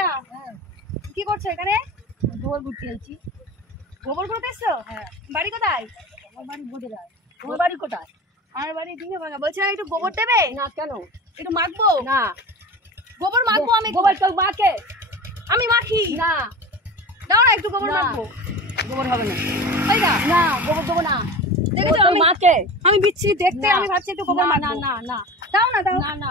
না কি করছো এখানে? গোবর ঘুরতে এসেছি। গোবর করতে এসছো? হ্যাঁ। বাড়ি কোথায়? আমার বাড়ি বোঝে যায়। তোমার বাড়ি কোথায়? আমার বাড়ি ডিঙে ভাঙা। বলছিলাম একটু গোবর দেবে? না কেন? একটু মাখবো? না গোবর মাখবো আমি। গোবর তো মাকে আমি মাখি না। দাও না একটু গোবর না। মাখবো। গোবর হবে না। তাই না? না গোবর দেবো না। দেখেছো গোবর তো আমি মাকে আমি বিচ্ছিরি দেখতে না। আমি ভাবছি একটু গোবর না মাখবো। না না না দাও না দাও। না না।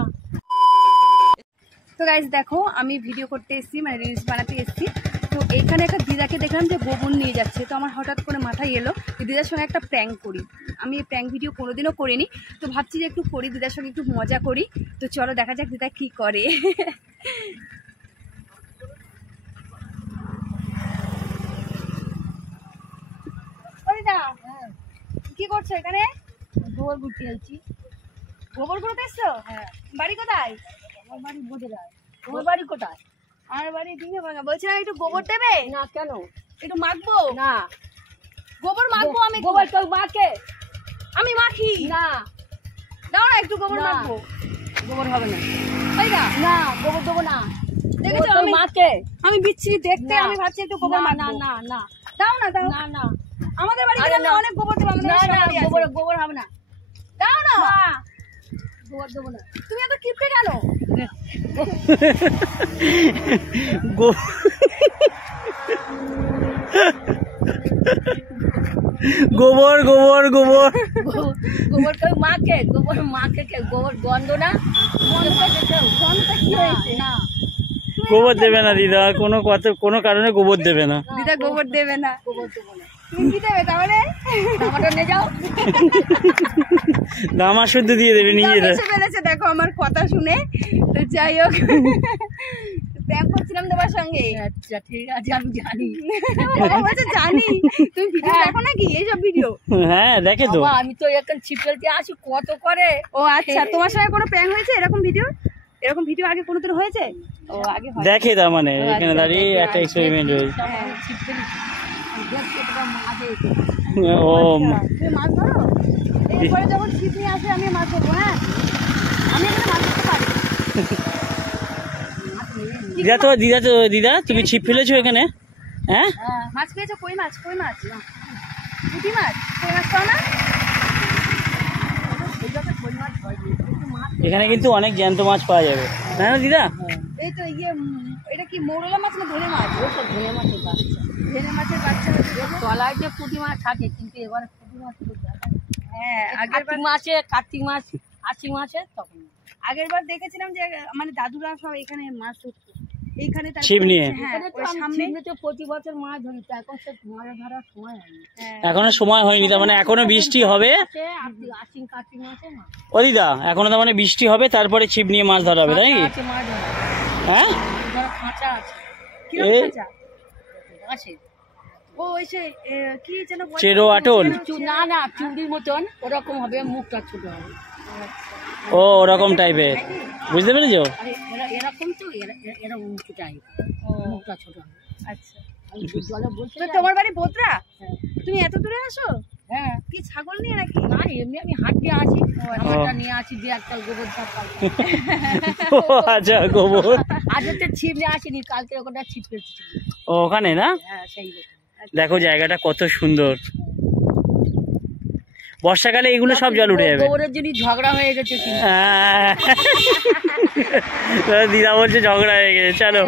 তো গাইস দেখো আমি ভিডিও করতে এসেছি, মানে রিলস বানাতে এসেছি। তো এইখানে একটা দিদাকে দেখলাম যে গোবর নিয়ে যাচ্ছে। তো আমার হঠাৎ করে মাথায় এলো যে দিদার সঙ্গে একটা প্র্যাঙ্ক করি। আমি এই প্র্যাঙ্ক ভিডিও কোনোদিনও করিনি, তো ভাবছি যে একটু করি, দিদার সঙ্গে একটু মজা করি। তো চলো দেখা যাক দিদা কি করে। ওই দা কি করছো এখানে? গোবর ঘুরতে এসেছি। গোবর করতে এসছো? হ্যাঁ। বাড়ি কোথায়? আমার বাড়ি বোঝে যায়। তোমার বাড়ি কোথায়? আমার বাড়ি ডিঙে ভাঙা। বলছিলাম একটু গোবর দেবে? না কেন? একটু মাখবো? না গোবর মাখবো আমি। গোবর তো মাকে আমি মাখি না। দাও না একটু গোবর না। মাখবো। গোবর হবে না। তাই না? না গোবর দেবো না। দেখেছো গোবর তো আমি মাকে আমি বিচ্ছিরি দেখতে না। আমি ভাবছি একটু গোবর না মাখবো। না না না দাও না দাও। না না আমাদের বাড়িতে আরে আমি না। অনেক গোবর দেবো, আমাদের না বাড়িতে না সবারই আছে। গোবর গোবর হবে না। দাও না। না গোবর দেবো না। তুমি এত কিপটে কেন? গোবর গোবর গোবর গোবর তো মাকে গোবর গন্ধ না। গন্ধটা কি হয়েছে? না গোবর দেবে না দিদা, কোনো কারণে গোবর দেবে না। দিদা গোবর দেবে না। গোবর দেবো না। তুমি কি দেবে তাহলে? টমাটো নিয়ে যাও। দামা শুদ্ধ দিয়ে দেবে দিদা নিজেরা। বেঁচে ফেলেছে দেখো আমার কথা শুনে। তো যাই হোক প্র্যাঙ্ক করছিলাম তোমার সঙ্গে। আচ্ছা ঠিক আছে আমি জানি। ও বলছে জানি। তুমি ভিডিও দেখো নাকি এইসব ভিডিও? হ্যাঁ দেখে তো। বাবা, আমি তো এখন ছিপেলতে আসি কত করে। ও আচ্ছা, তোমার সঙ্গে কোনো প্র্যাঙ্ক হয়েছে এরকম ভিডিও? এরকম ভিডিও আগে কোনোদিন হয়েছে? ও আগে হয়। দেখে তার মানে এখানে আচ্ছা, দাঁড়িয়ে দেখে, একটা এক্সপেরিমেন্ট হয়েছে। ছিপ ফেলেছি। দেখছি তোরা মাঝে ও আচ্ছা, তুমি মাছ ধরো? এরপরে যখন ছিপ নিয়ে আসবে আমি মাছ ধরবো। হ্যাঁ আমি এখানে মাছ ধরতে পারি। দিদা তুমি ছিপ ফেলেছো এখানে? হ্যাঁ মাছ পেয়েছো? কই মাছ? কই মাছ? পুঁটি মাছ? কই মাছ পাও না? এখানে কিন্তু অনেক জ্যান্ত মাছ পাওয়া যাবে, তাই না দিদা? এই তো এটা কি মৌরলা মাছ না ধনে মাছ? ওই তো ধনে মাছের বাচ্চা। ধনে মাছের বাচ্চা হচ্ছে। তলায় যে পুঁটি মাছ থাকে, কিন্তু এবারে পুঁটি মাছ হ্যাঁ কার্তিক মাছ আশি মাসে তখন আগের বার দেখেছিলাম যে মানে দাদুরা সব এখানে মাছ ধরতো এইখানে। তারপরে ছিপ নিয়ে? হ্যাঁ এখানে তো ওই আমি সামনে। ছিপ নিতে প্রতি বছর মাছ ধরি, তো এখন সে মাছ ধরার সময় হয়নি। হ্যাঁ, এখনো সময় হয়নি, তার মানে এখনো বৃষ্টি হবে। আশ্বিন কার্তিক মাসে না ও দিদা এখনো তার মানে বৃষ্টি হবে, তারপরে ছিপ নিয়ে মাছ ধরা হবে, তাই কি? আছে মাছ ধরা। হ্যাঁ ধরো খাঁচা আছে কিরকম এই- খাঁচা? আছে। ও ওই সে কি যেন বলে? চেরো আটল। না না চুড়ির মতন ওরকম হবে, মুখটা ছোট হবে। ও ওরকম টাইপের, বুঝতে পেরেছো? আরে এরকম তো এরা উঁচু টাইপ, মুখটা ছোট হবে। আচ্ছা, আমি জলে বলছি তো তোমার বাড়ি বোতরা? হ্যাঁ। তুমি এত দূরে আসো হ্যাঁ কি ছাগল নিয়ে নাকি? না এমনি আমি হাট দিয়ে আছি, আমারটা নিয়ে আছি দিয়ে একটা গোবর সাপ পাল্টা। ও আচ্ছা গোবর। আজ তো ছিপ নিয়ে আসিনি, কালকে ওখানে ছিপ ফেলছি। ও ওখানে না? হ্যাঁ সেই রকম। দেখো জায়গাটা কত সুন্দর, বর্ষাকালে এগুলো সব জল উঠে যাবে। গোবরের জন্য ঝগড়া হয়ে গেছে কিন্তু। দিদা বলছে ঝগড়া হয়ে গেছে, চলো